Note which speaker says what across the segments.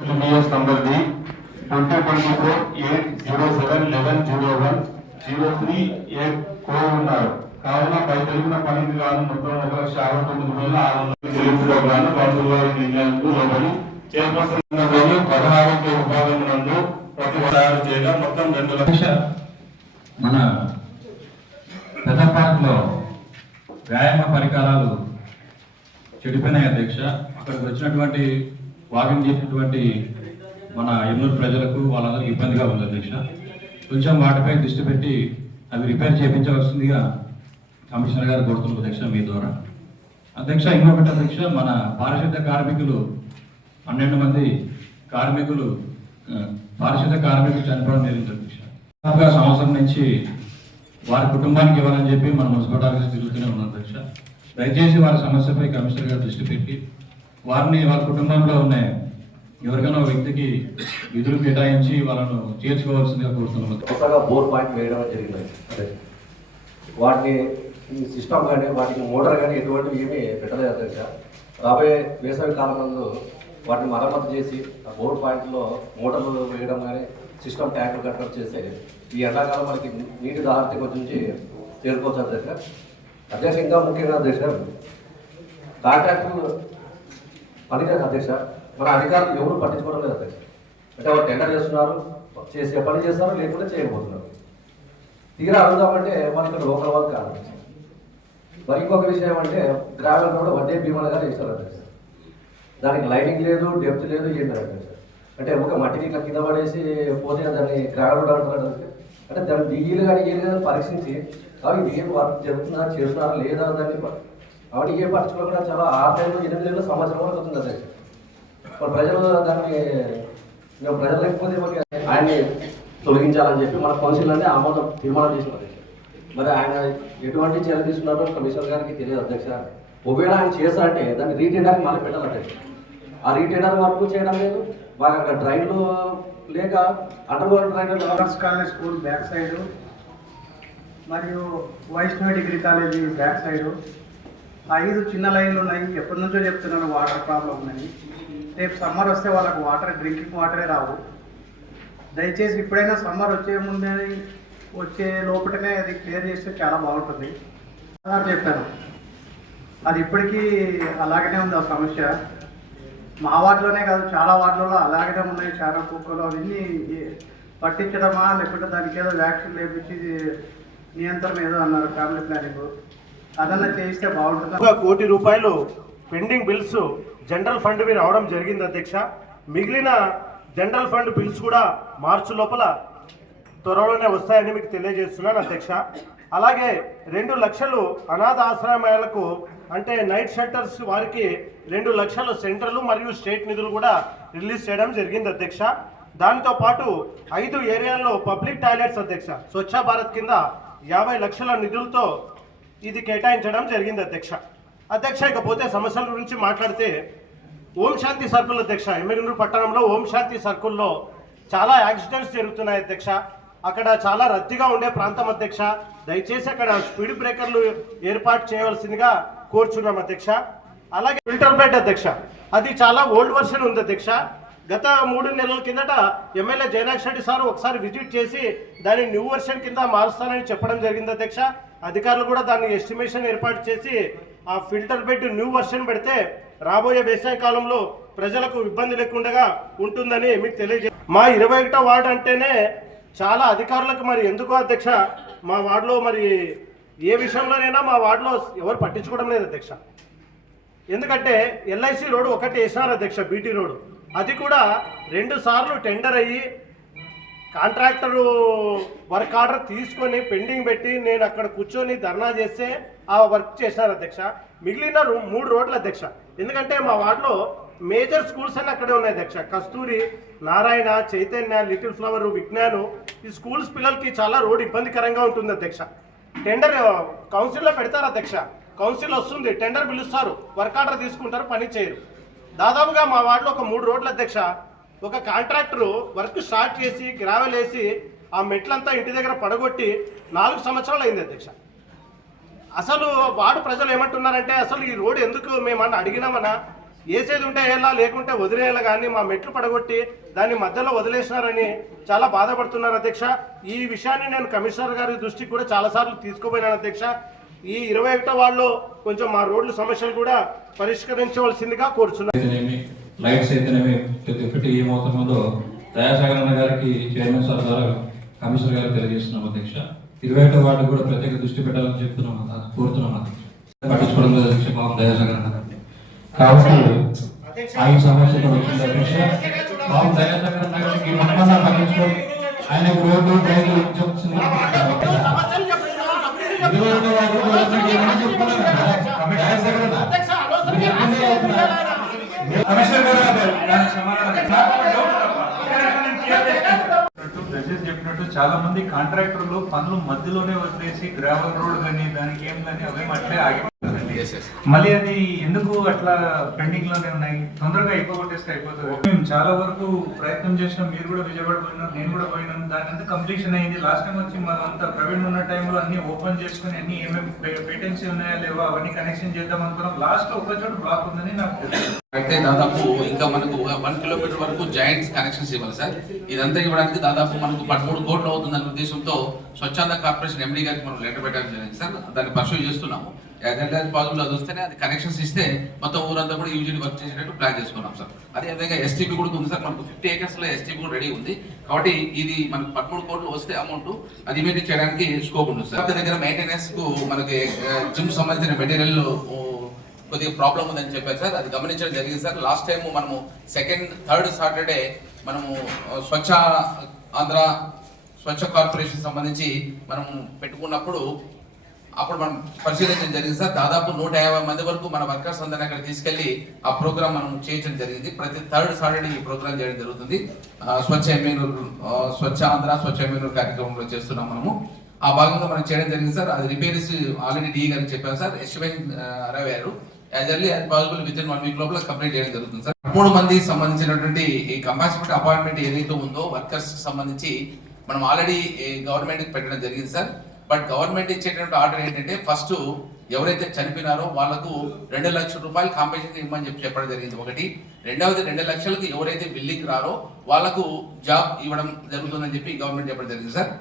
Speaker 1: TDS number the twenty twenty four eight zero seven eleven zero one zero three eight code ఉన్నారు. కావున పై తెలిపిన పనికి గాను మొత్తం ఒక లక్ష యాభై తొమ్మిది వేల ఆరు వందల చెల్లించడం గాను కౌన్సిల్ వారి నిర్ణయానికి లోబడి చైర్పర్సన్ మరియు పదహారు విభాగం నందు ప్రతి చేయగా మొత్తం రెండు లక్ష
Speaker 2: మన పెద్ద పార్క్లో వ్యాయామ పరికరాలు చెడిపోయినాయి అధ్యక్ష. అక్కడికి వచ్చినటువంటి వాకింగ్ చేసినటువంటి మన ఎన్నూరు ప్రజలకు వాళ్ళందరికీ ఇబ్బందిగా ఉంది అధ్యక్ష. కొంచెం వాటిపై దృష్టి పెట్టి అవి రిపేర్ చేయించవలసిందిగా కమిషనర్ గారు కోరుతున్నారు అధ్యక్ష మీ ద్వారా. అధ్యక్ష ఇంకొకటి అధ్యక్ష మన పారిశుద్ధ కార్మికులు పన్నెండు మంది కార్మికులు పారిశుద్ధ కార్మికులు చనిపోవడం జరిగింది అధ్యక్ష. సంవత్సరం నుంచి వారి కుటుంబానికి ఇవ్వాలని చెప్పి మనం మున్సిపల్ ఆఫీస్ తిరుగుతూనే ఉన్నాం అధ్యక్ష. దయచేసి వారి సమస్యపై కమిషనర్ గారు దృష్టి పెట్టి వారిని వారి కుటుంబంలో ఉన్న ఎవరికైనా వ్యక్తికి విధులు కేటాయించి వాళ్ళను చేర్చుకోవాల్సిందిగా కోరుతున్నాం
Speaker 3: కొత్తగా బోర్ పాయింట్ వేయడం జరిగింది అదే వాటిని ఈ సిస్టమ్ కానీ వాటికి మోటార్ కానీ ఎటువంటివి ఏమీ పెట్టలేదు అధ్యక్ష. రాబోయే వేసవి కాలంలో వాటిని మరమ్మతు చేసి ఆ బోర్ పాయింట్లో మోటార్లు వేయడం కానీ సిస్టమ్ ట్యాంకులు కట్టడం చేస్తే ఈ ఎండాకాలం మనకి నీటి దాహర్తి గురించి చేరుకోవచ్చు అధ్యక్ష అధ్యక్ష ఇంకా ముఖ్యంగా అధ్యక్ష కాంట్రాక్టులు పనిచేయదు అధ్యక్ష మన అధికారులు ఎవరు పట్టించుకోవడం లేదు అధ్యక్ష. అంటే వాళ్ళు టెండర్ చేస్తున్నారు చేసే పని చేస్తారు లేకుంటే చేయకపోతున్నారు తీరా అడుగుదామంటే మనకి ఇక్కడ లోకల్ వాళ్ళు కాదు. మరి ఇంకొక విషయం అంటే గ్రామీణ కూడా వడ్డీ భీమాలుగా ఇస్తారు అధ్యక్ష. దానికి లైనింగ్ లేదు డెప్త్ లేదు ఏం లేదు అంటే ఒక మట్టిని ఇట్లా కింద పడేసి పోతే దాన్ని గ్రావెల్ అంటున్నాడు అంటున్నారు అంటే దాన్ని డిగ్రీలు కానీ ఏం లేదని పరీక్షించి అవి ఏం వర్క్ జరుగుతుందా చేస్తున్నారా లేదా దాన్ని కాబట్టి ఏ పట్టించుకోకుండా చాలా ఆరు ఎనిమిది నెలలు సంవత్సరం వరకు అవుతుంది అది మరి ప్రజలు దాన్ని మేము ప్రజలు లేకపోతే మాకు ఆయన్ని తొలగించాలని చెప్పి మన కౌన్సిల్ అనేది ఆమోదం తీర్మానం చేసిన మరి ఆయన ఎటువంటి చర్యలు తీసుకున్నారో కమిషనర్ గారికి తెలియదు అధ్యక్ష. ఒకవేళ ఆయన చేస్తారంటే దాన్ని రీటెండర్కి మళ్ళీ పెట్టాలంటే. ఆ రీటెండర్ వర్క్ చేయడం లేదు. బాగా అక్కడ డ్రైన్లు లేక అండర్ గ్రౌండ్ డ్రైన్లు
Speaker 4: కాలేజ్ స్కూల్ బ్యాక్ సైడ్ మరియు Vaishnavi degree college back side ఐదు చిన్న లైన్లు ఉన్నాయి. ఎప్పటి నుంచో చెప్తున్నారు వాటర్ ప్రాబ్లం ఉన్నాయి రేపు సమ్మర్ వస్తే వాళ్ళకి వాటర్ డ్రింకింగ్ వాటరే రావు. దయచేసి ఇప్పుడైనా సమ్మర్ వచ్చే ముందే వచ్చే లోపలనే అది క్లియర్ చేస్తే చాలా బాగుంటుంది. చెప్పాను అది ఇప్పటికీ అలాగనే ఉంది ఆ సమస్య. మా వాటిలోనే కాదు చాలా వాటిలో అలాగనే ఉన్నాయి. చాలా కుక్కలు అవన్నీ పట్టించడమా లేకుంటే దానికి ఏదో వ్యాక్సిన్ లేపించి నియంత్రణ ఏదో అన్నారు ఫ్యామిలీ ప్లానింగ్. అదన్నా చేయిస్తే బాగుంటుంది?
Speaker 5: ఒక కోటి రూపాయలు పెండింగ్ బిల్స్ జనరల్ ఫండ్ మీద రావడం జరిగింది అధ్యక్ష. మిగిలిన జనరల్ ఫండ్ బిల్స్ కూడా మార్చి లోపల త్వరలోనే వస్తాయని మీకు తెలియజేస్తున్నాను అధ్యక్ష. అలాగే రెండు లక్షలు అనాథ ఆశ్రమాలకు అంటే నైట్ షెల్టర్స్ వారికి రెండు లక్షలు సెంట్రల్ మరియు స్టేట్ నిధులు కూడా రిలీజ్ చేయడం జరిగింది అధ్యక్ష. దానితో పాటు ఐదు ఏరియాల్లో పబ్లిక్ టాయిలెట్స్ అధ్యక్ష. స్వచ్ఛ భారత్ కింద యాభై లక్షల నిధులతో ఇది కేటాయించడం జరిగింది అధ్యక్ష. అధ్యక్ష ఇకపోతే సమస్యల గురించి మాట్లాడితే ఓం శాంతి సర్కిల్ అధ్యక్ష ఎమ్మెగనూరు పట్టణంలో ఓం శాంతి సర్కిల్లో చాలా యాక్సిడెంట్స్ జరుగుతున్నాయి అధ్యక్ష. అక్కడ చాలా రద్దీగా ఉండే ప్రాంతం అధ్యక్ష. దయచేసి అక్కడ స్పీడ్ బ్రేకర్లు ఏర్పాటు చేయవలసిందిగా కోరుచున్నాం అధ్యక్ష. అలాగే ఫిల్టర్ బెడ్ అధ్యక్ష. అది చాలా ఓల్డ్ వర్షన్ ఉంది అధ్యక్ష. గత మూడు నెలల కిందట ఎమ్మెల్యే జయనాక్ష రెడ్డి సార్ ఒకసారి విజిట్ చేసి దాన్ని న్యూ వర్షన్ కింద మారుస్తానని చెప్పడం జరిగింది అధ్యక్ష. అధికారులు కూడా దాన్ని ఎస్టిమేషన్ ఏర్పాటు చేసి ఆ ఫిల్టర్ బెడ్ న్యూ వర్షన్ పెడితే రాబోయే వేసవి కాలంలో ప్రజలకు ఇబ్బంది లేకుండా ఉంటుందని మీకు తెలియజే మా ఇరవై ఒకటో వార్డు అంటేనే చాలా అధికారులకు మరి ఎందుకో అధ్యక్ష మా వార్డులో మరి ఏ విషయంలోనైనా మా వార్డులో ఎవరు పట్టించుకోవడం లేదు అధ్యక్ష. ఎందుకంటే ఎల్ఐసి రోడ్ ఒకటి వేసినారు అధ్యక్ష బీటీ రోడ్ అది కూడా రెండు సార్లు టెండర్ అయ్యి కాంట్రాక్టరు వర్క్ ఆర్డర్ తీసుకొని పెండింగ్ పెట్టి నేను అక్కడ కూర్చొని ధర్నా చేస్తే ఆ వర్క్ చేసినారు అధ్యక్ష. మిగిలిన రో- మూడు రోడ్లు అధ్యక్ష. ఎందుకంటే మా వార్డులో మేజర్ స్కూల్స్ అన్నీ అక్కడే ఉన్నాయి అధ్యక్ష. Kasturi Narayana Chaitanya little flower Vignan. ఈ స్కూల్స్ పిల్లలకి చాలా రోడ్ ఇబ్బందికరంగా ఉంటుంది అధ్యక్ష. టెండర్ కౌన్సిల్లో పెడతారు అధ్యక్ష. కౌన్సిల్ వస్తుంది టెండర్ పిలుస్తారు వర్క్ ఆర్డర్ తీసుకుంటారు పని చేయరు. దాదాపుగా మా వార్డులో ఒక మూడు రోడ్ల అధ్యక్ష. ఒక కాంట్రాక్టరు వర్క్ స్టార్ట్ చేసి గ్రావెల్ వేసి ఆ మెట్లంతా ఇంటి దగ్గర పడగొట్టి నాలుగు సంవత్సరాలు అయింది అధ్యక్ష. అసలు వార్డు ప్రజలు ఏమంటున్నారంటే అసలు ఈ రోడ్ ఎందుకు మేమన్నా అడిగినామన్నా వేసేది ఉంటే ఎలా లేకుంటే వదిలేయాలి కానీ మా మెట్లు పడగొట్టి దాన్ని మధ్యలో వదిలేసినారని చాలా బాధపడుతున్నారు అధ్యక్ష. ఈ విషయాన్ని నేను కమిషనర్ గారి దృష్టికి కూడా చాలాసార్లు తీసుకుపోయినాను అధ్యక్ష. ఈ ఇరవై ఒకటో వాళ్ళు కొంచెం మా రోడ్ల సమస్యలు కూడా పరిష్కరించవలసిందిగా కోరుచున్నాను
Speaker 2: లైట్స్ అయితేనేమి ప్రతి ఒక్కటి ఏమవుతున్నదో దయాసాగర్ అన్న గారికి చైర్మన్ సార్ ద్వారా కమిషనర్ గారికి తెలియజేస్తున్నాం అధ్యక్ష. ఇరవై ఒకటో వార్డు కూడా ప్రత్యేక దృష్టి పెట్టాలని చెప్తున్నాం కోరుతున్నాం అధ్యక్ష. పట్టించుకోవడం లేదు అధ్యక్ష పాపం గారిని. కాబట్టి ఆయన సమస్య కూడా వచ్చింది అధ్యక్ష. బాబు రోడ్డు
Speaker 6: చెప్పినట్టు చాలా మంది కాంట్రాక్టర్లు పనులు మధ్యలోనే వదిలేసి గ్రావర్ రోడ్ కానీ దానికి ఏం కానీ అవేం అట్లే ఆగి మళ్ళీ అది ఎందుకు అట్లా పెండింగ్లోనే ఉన్నాయి? తొందరగా అయిపోగొట్టేస్తే అయిపోతుంది మేము చాలా వరకు ప్రయత్నం చేసినాం. మీరు కూడా విజయవాడ పోయినారు నేను కూడా పోయినాను. దాని అంతా కంప్లీషన్ అయింది. లాస్ట్ టైం వచ్చి మనం అంతా ప్రవీణ్ ఉన్న టైంలో అన్ని ఓపెన్ చేసుకుని అన్ని ఏమేమి పేటెన్సీ ఉన్నాయా లేవా అవన్నీ కనెక్షన్ చేద్దాం అనుకున్నాం. లాస్ట్ ఒక చోట బ్లాక్ ఉందని నాకు తెలుసు.
Speaker 7: అంటే దాదాపు ఇంకా మనకు వన్ కిలోమీటర్ వరకు జాయింట్స్ కనెక్షన్స్ ఇవ్వాలి సార్. ఇదంతా ఇవ్వడానికి దాదాపు మనకు పదమూడు కోట్లు అవుతుందన్న ఉద్దేశంతో స్వచ్ఛంద కార్పొరేషన్ ఎండీ గారికి మనం లెటర్ పెట్టడం జరిగింది సార్. దాన్ని పర్సూ చేస్తున్నాము. ఏదంటే పాజిబుల్ అది వస్తేనే అది కనెక్షన్స్ ఇస్తే మొత్తం ఊరంతా కూడా యూజీడీ వర్క్ చేసేటట్టు ప్లాన్ చేసుకున్నాం సార్. అదేవిధంగా ఎస్టీపీ కూడా ఉంది సార్. మనకు ఫిఫ్టీ ఏకర్స్లో ఎస్టీపీ కూడా రెడీ ఉంది. కాబట్టి ఇది మనకు పదమూడు కోట్లు వస్తే అమౌంట్ అది ఇమీడియట్ చేయడానికి స్కోప్ ఉంటుంది సార్. దగ్గర మెయింటెనెన్స్కు మనకి జిమ్ సంబంధించిన మెటీరియల్ కొద్దిగా ప్రాబ్లం ఉందని చెప్పారు సార్. అది గమనించడం జరిగింది సార్. లాస్ట్ టైం మనము సెకండ్ థర్డ్ సాటర్డే మనము స్వచ్ఛ ఆంధ్ర స్వచ్ఛ కార్పొరేషన్ సంబంధించి మనం పెట్టుకున్నప్పుడు అప్పుడు మనం పరిశీలించడం జరిగింది సార్. దాదాపు నూట యాభై మంది వరకు మన వర్కర్స్ అందరిని అక్కడ తీసుకెళ్ళి ఆ ప్రోగ్రామ్ మనం చేయించడం జరిగింది. ప్రతి థర్డ్ సాటర్డే ఈ ప్రోగ్రామ్ చేయడం జరుగుతుంది. స్వచ్ఛ ఎమ్మెనూరు స్వచ్ఛ ఆంధ్ర స్వచ్ఛ ఎమ్మెనూరు కార్యక్రమంలో చేస్తున్నాం మనము. ఆ భాగంగా మనం చేయడం జరిగింది సార్. అది రిపేర్స్ ఆల్రెడీ డి గారికి చెప్పాను సార్. ఎస్టిమేట్ అరవై ఆరు as early as possible within one week లోపల కంప్లీట్ చేయడం జరుగుతుంది సార్. మూడు మంది సంబంధించినటువంటి ఈ కంపాసిబిలిటీ అపాయింట్మెంట్ ఏదైతే ఉందో వర్కర్స్ సంబంధించి మనం ఆల్రెడీ గవర్నమెంట్కి పెట్టడం జరిగింది సార్. బట్ గవర్నమెంట్ ఇచ్చేటువంటి ఆర్డర్ ఏంటంటే ఫస్ట్ ఎవరైతే చనిపోయినారో వాళ్ళకు రెండు లక్షల రూపాయలు కాంపెన్సేషన్ ఇవ్వమని చెప్పి చెప్పడం జరిగింది. ఒకటి. రెండవది రెండు లక్షలకు ఎవరైతే బిల్లింగ్ రారో వాళ్ళకు జాబ్ ఇవ్వడం జరుగుతుందని చెప్పి గవర్నమెంట్ చెప్పడం జరిగింది. సార్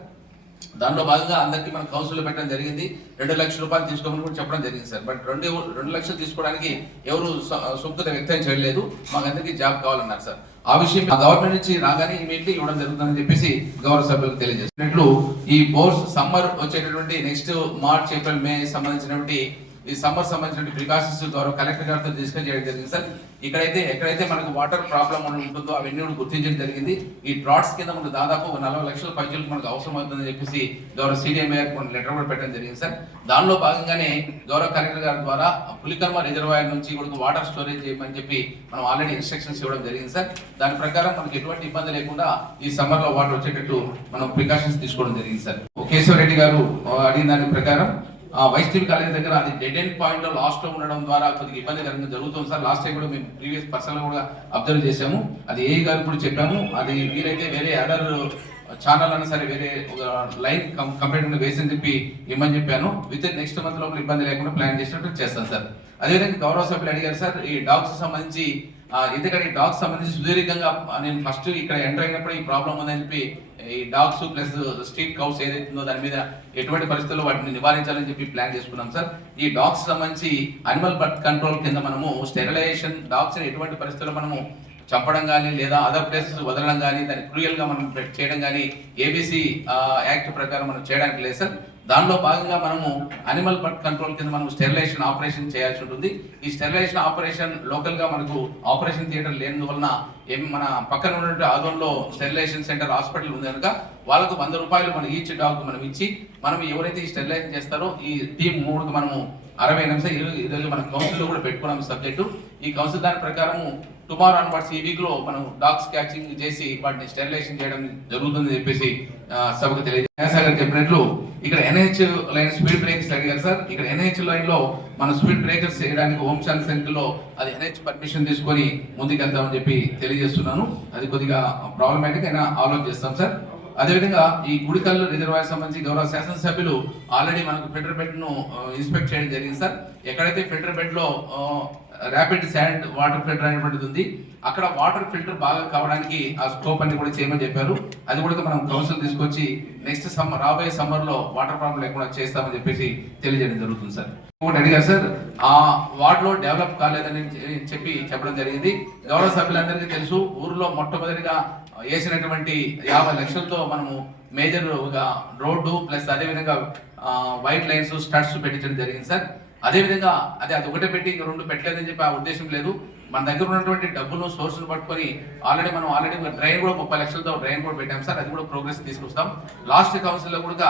Speaker 7: దాంట్లో భాగంగా అందరికీ మనం కౌన్సిల్ పెట్టడం జరిగింది. రెండు లక్షల రూపాయలు తీసుకోమని కూడా చెప్పడం జరిగింది సార్. బట్ రెండు రెండు లక్షలు తీసుకోవడానికి ఎవరు స- సుముఖత వ్యక్తం చేయలేదు. మాకు అందరికీ జాబ్ కావాలన్నారు సార్. ఆ విషయం గవర్నమెంట్ నుంచి రాగానే ఇమీడియట్లీ ఇవ్వడం జరుగుతుందని చెప్పేసి గౌరవ సభ్యులకు తెలియజేస్తున్నట్లు ఈ బోర్డ్స్ సమ్మర్ వచ్చేటటువంటి నెక్స్ట్ మార్చ్ ఏప్రిల్ మే సంబంధించినటువంటి ఈ సమ్మర్ సంబంధించిన ప్రికాషన్స్ ద్వారా కలెక్టర్ గారితో డిస్కస్ చేయడం జరిగింది. సార్ ఇక్కడైతే ఎక్కడైతే మనకు వాటర్ ప్రాబ్లం ఉంటుందో అవన్నీ కూడా గుర్తించడం జరిగింది. ఈ డ్రాట్స్ కింద మనకు దాదాపు నలభై లక్షల పైసలు మనకు అవసరం అవుతుందని చెప్పేసి గౌరవ సీడీఎం గారికి లెటర్ కూడా పెట్టడం జరిగింది. సార్ దానిలో భాగంగానే గౌరవ కలెక్టర్ గారి ద్వారా పులికర్మ రిజర్వాయర్ నుంచి కూడా వాటర్ స్టోరేజ్ చేయమని చెప్పి మనం ఆల్రెడీ ఇన్స్ట్రక్షన్స్ ఇవ్వడం జరిగింది. సార్ దాని ప్రకారం మనకి ఎటువంటి ఇబ్బంది లేకుండా ఈ సమ్మర్లో వాటర్ వచ్చేటట్టు మనం ప్రికాషన్స్ తీసుకోవడం జరిగింది. సార్ కేశవ రెడ్డి గారు అడిగిన దాని ప్రకారం వైష్ణవి కాలేజ్ దగ్గర అది డెడ్ ఎండ్ పాయింట్లో లాస్ట్లో ఉండడం ద్వారా కొద్దిగా ఇబ్బందికరంగా జరుగుతుంది. సార్ లాస్ట్ టైం కూడా మేము ప్రీవియస్ పర్సన్ కూడా అబ్జర్వ్ చేశాము. అది ఏ గారు కూడా చెప్పాము. అది వీలైతే వేరే అదర్ ఛానల్ అయినా సరే వేరే ఒక లైన్ కంప్లీట్ వేసని చెప్పి ఇమ్మని చెప్పాను. విత్ ఇన్ నెక్స్ట్ మంత్ లోపల ఇబ్బంది లేకుండా ప్లాన్ చేసినట్టు చేస్తాను సార్. అదేవిధంగా గౌరవ సభ్యులు అడిగారు సార్ ఈ డాగ్స్ సంబంధించి ఎందుకంటే ఈ డాగ్స్ సంబంధించి సుదీర్ఘంగా నేను ఫస్ట్ ఇక్కడ ఎంటర్ అయినప్పుడు ఈ ప్రాబ్లం ఉందని చెప్పి ఈ డాగ్స్ ప్లస్ స్ట్రీట్ కౌస్ ఏదైతే ఉందో దాని మీద ఎటువంటి పరిస్థితుల్లో వాటిని నివారించాలని చెప్పి ప్లాన్ చేసుకున్నాం సార్. ఈ డాగ్స్ సంబంధించి అనిమల్ బర్త్ కంట్రోల్ కింద మనము స్టెరిలైజేషన్ డాగ్స్ ఎటువంటి పరిస్థితుల్లో మనము చంపడం కానీ లేదా అదర్ ప్లేసెస్ వదలడం కానీ దాన్ని క్రూయల్గా మనం చేయడం కానీ ఏబిసి యాక్ట్ ప్రకారం మనం చేయడానికి లేదు సార్. దానిలో భాగంగా మనము అనిమల్ బర్త్ కంట్రోల్ కింద మనం స్టెరిలైజేషన్ ఆపరేషన్ చేయాల్సి ఉంటుంది. ఈ స్టెరిలైజేషన్ ఆపరేషన్ లోకల్గా మనకు ఆపరేషన్ థియేటర్ లేనందువలన ఏమి మన పక్కన ఉన్నటువంటి ఆధ్వర్యంలో స్టెరిలైజేషన్ సెంటర్ హాస్పిటల్ ఉంది కనుక వాళ్ళకు వంద రూపాయలు మనం ఈచ్ డాగ్ మనం ఇచ్చి మనం ఎవరైతే ఈ స్టెరిలైజేషన్ చేస్తారో ఈ టీం మూడుకు మనము అరవై నిమిషాలు ఈరోజు ఈరోజు మన కౌన్సిల్ కూడా పెట్టుకున్నాం సబ్జెక్టు. ఈ కౌన్సిల్ దాని ప్రకారము టుమారో అన్వర్డ్స్ ఈ వీక్లో మనం డాగ్స్ క్యాచింగ్ చేసి వాటిని స్టెరిలైజేషన్ చేయడం జరుగుతుందని చెప్పేసి సభకు తెలియజేసాగర్ చెప్పినట్లు ఇక్కడ ఎన్హెచ్ లైన్ స్పీడ్ బ్రేకర్స్ అడిగారు సార్. ఇక్కడ ఎన్హెచ్ లైన్లో స్పీడ్ బ్రేకర్స్ చేయడానికి హోమ్ శాంతి సంఖ్యలో అది ఎన్హెచ్ పర్మిషన్ తీసుకొని ముందుకెళ్తామని చెప్పి తెలియజేస్తున్నాను. అది కొద్దిగా ప్రాబ్లమేటిక్ అయినా ఆలోచిస్తాం సార్. అదేవిధంగా ఈ గుడికల్లు రిజర్వాయర్ సంబంధించి గౌరవ శాసనసభ్యులు ఆల్రెడీ మనకు ఫిల్టర్ బెడ్ను ఇన్స్పెక్ట్ చేయడం జరిగింది సార్. ఎక్కడైతే ఫిల్టర్ బెడ్లో ర్యాపిడ్ శాండ్ వాటర్ ఫిల్టర్ అనేటువంటిది ఉంది అక్కడ వాటర్ ఫిల్టర్ బాగా కావడానికి ఆ స్కోప్ అన్ని కూడా చేయమని చెప్పారు. అది కూడా మనం కౌన్సిల్ తీసుకొచ్చి నెక్స్ట్ సమ్మర్ రాబోయే సమ్మర్లో వాటర్ ప్రాబ్లం లేకుండా చేస్తామని చెప్పేసి తెలియజేయడం జరుగుతుంది సార్. ఒకటి అడిగారు సార్ ఆ వార్డ్లో డెవలప్ కాలేదని చెప్పి చెప్పడం జరిగింది. గౌరవ సభ్యులందరికీ తెలుసు ఊర్లో మొట్టమొదటిగా వేసినటువంటి యాభై లక్షలతో మనము మేజర్గా రోడ్డు ప్లస్ అదేవిధంగా వైట్ లైన్స్ స్టడ్స్ పెట్టించడం జరిగింది సార్. అదేవిధంగా అదే అది ఒకటే పెట్టి ఇంకా రెండు పెట్టలేదని చెప్పి ఆ ఉద్దేశం లేదు. మన దగ్గర ఉన్నటువంటి డబ్బులు సోర్సులు పట్టుకొని ఆల్రెడీ మనం ఆల్రెడీ డ్రైన్ కూడా ముప్పై లక్షలతో డ్రైన్ కూడా పెట్టాం సార్. అది కూడా ప్రోగ్రెస్ తీసుకొస్తాం. లాస్ట్ కౌన్సిల్లో కూడా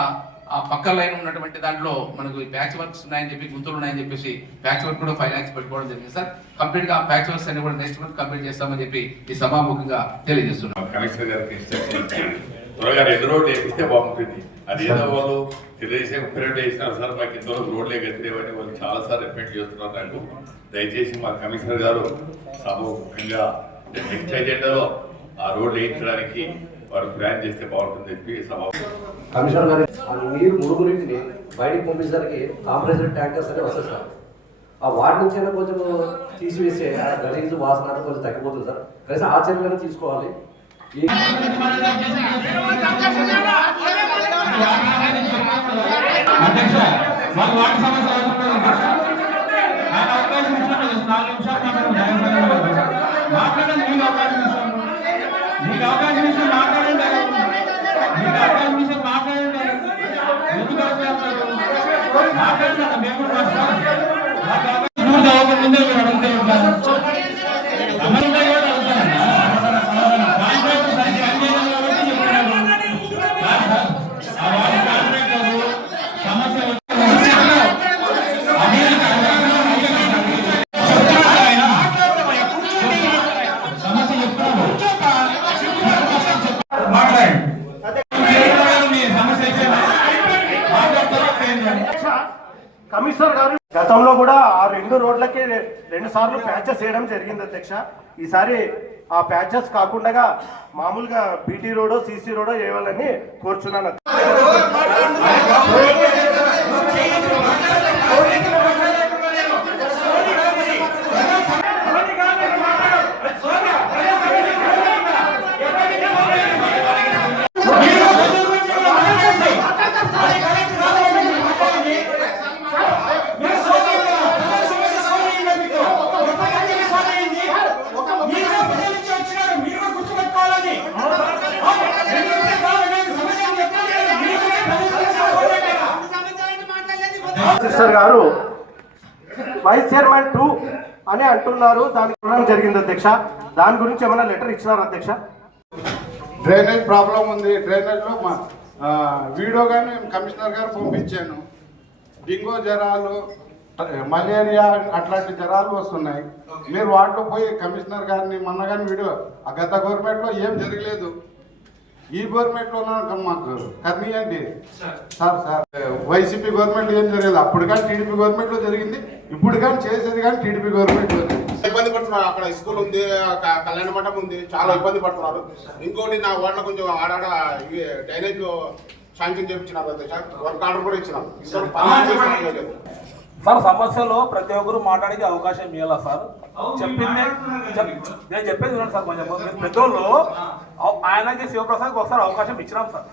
Speaker 7: ఆ పక్క లైన్ ఉన్నటువంటి దాంట్లో మనకు ప్యాచ్ వర్క్స్ ఉన్నాయని చెప్పి గుంతలు ఉన్నాయని చెప్పేసి ప్యాచ్ వర్క్ కూడా ఫైవ్ ల్యాక్స్ పెట్టుకోవడం జరిగింది సార్. కంప్లీట్గా ప్యాచ్ వర్క్స్ అన్ని కూడా నెక్స్ట్ మంత్ కంప్లీట్ చేస్తామని చెప్పి ఈ సభాముఖంగా తెలియజేస్తున్నాం.
Speaker 8: కమిషనర్ గారికి త్వరగా రెండు రోడ్లు వేపిస్తే బాగుంటుంది. అది ఏదో వాళ్ళు తెలుగుదేశం పీరియడ్ వేసినారు సార్ మాకు ఇంతవరకు రోడ్లే గతిలేవని వాళ్ళు చాలా సార్లు రిపీట్ చేస్తున్నారు నాకు. దయచేసి మా కమిషనర్ గారు సభ ముఖ్యంగా నెక్స్ట్ ఎజెండాలో ఆ రోడ్లు వేయించడానికి వారు ప్లాన్ చేస్తే బాగుంటుంది చెప్పి సభ
Speaker 3: కమిషనర్ గారు ఆ నీరు మురుగు నీటిని బయటికి పంపించడానికి కాంప్రెసర్ ట్యాంకర్స్ అనేవి వస్తాయి సార్ ఆ వాటి నుంచి అయినా కొంచెం తీసివేస్తే ఆ గలీజు వాసన కొంచెం తగ్గిపోతుంది సార్. కనీసం ఆ చర్యలను తీసుకోవాలి. ఈ
Speaker 2: అధ్యక్ష మాకు వాటి సమస్య నాలుగు నిమిషాలు మాట్లాడండి మాట్లాడండి మీకు అవకాశం ఇస్తాను మీకు అవకాశం ఇస్తాను మాట్లాడండి మీకు అవకాశం ఇస్తాను మాట్లాడండి ఎందుకు అవసరం మాట్లాడండి అన్న, మేము కూడా
Speaker 5: రెండు సార్లు ప్యాచెస్ వేయడం జరిగింది అధ్యక్ష. ఈసారి ఆ ప్యాచెస్ కాకుండా మామూలుగా బీటీ రోడో సీసీ రోడో వేయాలని కోరుచున్నాను. గారు వైస్ చైర్మన్ టూ అని అంటున్నారు. దానికి ఇవ్వడం జరిగింది అధ్యక్ష. దాని గురించి ఏమైనా లెటర్ ఇచ్చినారు అధ్యక్ష?
Speaker 9: డ్రైనేజ్ ప్రాబ్లం ఉంది. డ్రైనేజ్లో మా వీడియో కానీ కమిషనర్ గారు పంపించాను. డెంగూ జ్వరాలు మలేరియా అట్లాంటి జ్వరాలు వస్తున్నాయి. మీరు వాటిలో పోయి కమిషనర్ గారిని మొన్న కానీ వీడియో ఆ గత గవర్నమెంట్లో ఏం జరగలేదు. ఈ గవర్నమెంట్లో మాకు కర్నీయండి సార్. సార్ వైసీపీ గవర్నమెంట్ ఏం జరగలేదు. అప్పుడు కానీ టీడీపీ గవర్నమెంట్లో జరిగింది. ఇప్పుడు కానీ చేసేది కానీ టీడీపీ గవర్నమెంట్లో జరిగింది.
Speaker 10: ఇబ్బంది పడుతున్నారు. అక్కడ స్కూల్ ఉంది కళ్యాణ మండపం ఉంది. చాలా ఇబ్బంది పడుతున్నారు. ఇంకోటి నా వాళ్ళ కొంచెం ఆడాడ ఇవి డ్రైనేజ్ శాంక్షన్ చేయించినారు వర్క్ ఆర్డర్ కూడా ఇచ్చినారు.
Speaker 11: సార్ సమస్యలో ప్రతి ఒక్కరు మాట్లాడే అవకాశం ఇవ్వాలా సార్? చెప్పింది చెప్- నేను చెప్పేది వినండి సార్ కొంచెం మీరు పెద్దోళ్ళు ఆయనకి శివప్రసాద్కి ఒకసారి అవకాశం ఇచ్చినాం సార్.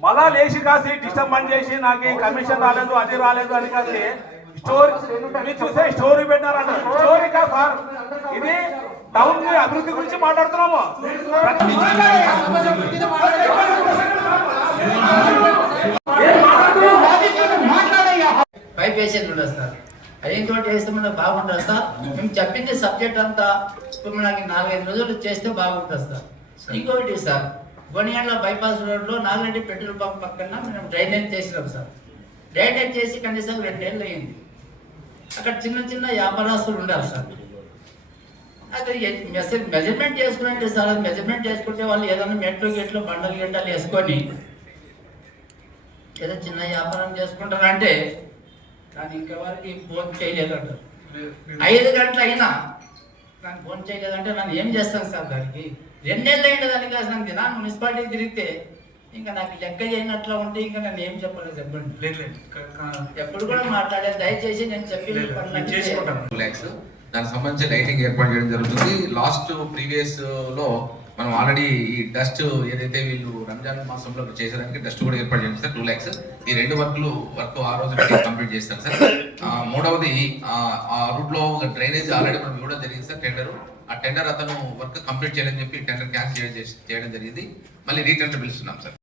Speaker 11: మళ్ళా లేచి కాసి డిస్టర్బ్ చేసి నాకు ఈ కమిషన్ రాలేదు అది రాలేదు అని కాసి స్టోరీ మీరు చూసే స్టోరీ పెట్టినారంట. స్టోరీ కాదు సార్? ఇది టౌన్ అభివృద్ధి గురించి మాట్లాడుతున్నాము.
Speaker 12: పై పేషెంట్లు ఉన్నారు సార్. అయిన తోటి వేస్తే మనకు బాగుంటుంది సార్. మేము చెప్పింది సబ్జెక్ట్ అంతా ఇప్పుడు మనకి నాలుగైదు రోజులు చేస్తే బాగుంటుంది సార్. ఇంకొకటి సార్ గొనియాడ్ల బైపాస్ రోడ్లో నాగరెడ్డి పెట్రోల్ పంప్ పక్కన మేము డ్రైనేజ్ చేసినాం సార్. డ్రైనేజ్ చేసి కనీసం రెండేళ్ళు అయింది అక్కడ చిన్న చిన్న వ్యాపారస్తులు ఉండాలి సార్. అది మెసేజ్ మెజర్మెంట్ చేసుకున్నట్టే సార్ అది మెజర్మెంట్ చేసుకుంటే వాళ్ళు ఏదైనా మెట్లు గెట్లు బండలు గిట్టలు వేసుకొని ఏదో చిన్న వ్యాపారం చేసుకుంటారంటే కానీ ఇంకెవరికి ఫోన్ చేయలేదంట. ఐదు గంటలు అయినా నాకు ఫోన్ చేయలేదంటే నన్ను ఏం చేస్తాను సార్ దానికి? రెండేళ్ళు అయింది దానికి అసలు దినాన్ని మున్సిపాలిటీ తిరిగితే. ఇంకా నాకు లెక్క చేయనట్లా ఉంటే ఇంకా నేను ఏం చెప్పాలి చెప్పండి.
Speaker 6: లేదు
Speaker 12: ఎప్పుడు కూడా మాట్లాడే దయచేసి నేను చెప్పిన
Speaker 6: లేదు, నేను
Speaker 12: పనులన్నీ
Speaker 6: చేసుకుంటాను.
Speaker 7: దానికి సంబంధించి లైటింగ్ ఏర్పాటు చేయడం జరుగుతుంది. లాస్ట్ ప్రీవియస్లో మనం ఆల్రెడీ ఈ డస్ట్ ఏదైతే వీళ్ళు రంజాన్ మాసంలో చేసేదానికి డస్ట్ కూడా ఏర్పాటు చేయండి సార్ టూ ల్యాక్స్ ఈ రెండు వర్క్లు వర్క్ ఆ రోజు కంప్లీట్ చేస్తారు సార్. మూడవది ఆ, ఆ రూట్లో ఒక డ్రైనేజ్ ఆల్రెడీ మనం ఇవ్వడం జరిగింది సార్ టెండర్ ఆ టెండర్ అతను వర్క్ కంప్లీట్ చేయాలని చెప్పి టెండర్ క్యాన్సిల్ చేయడం జరిగింది. మళ్ళీ రీటెండర్ పిలుస్తున్నాం సార్.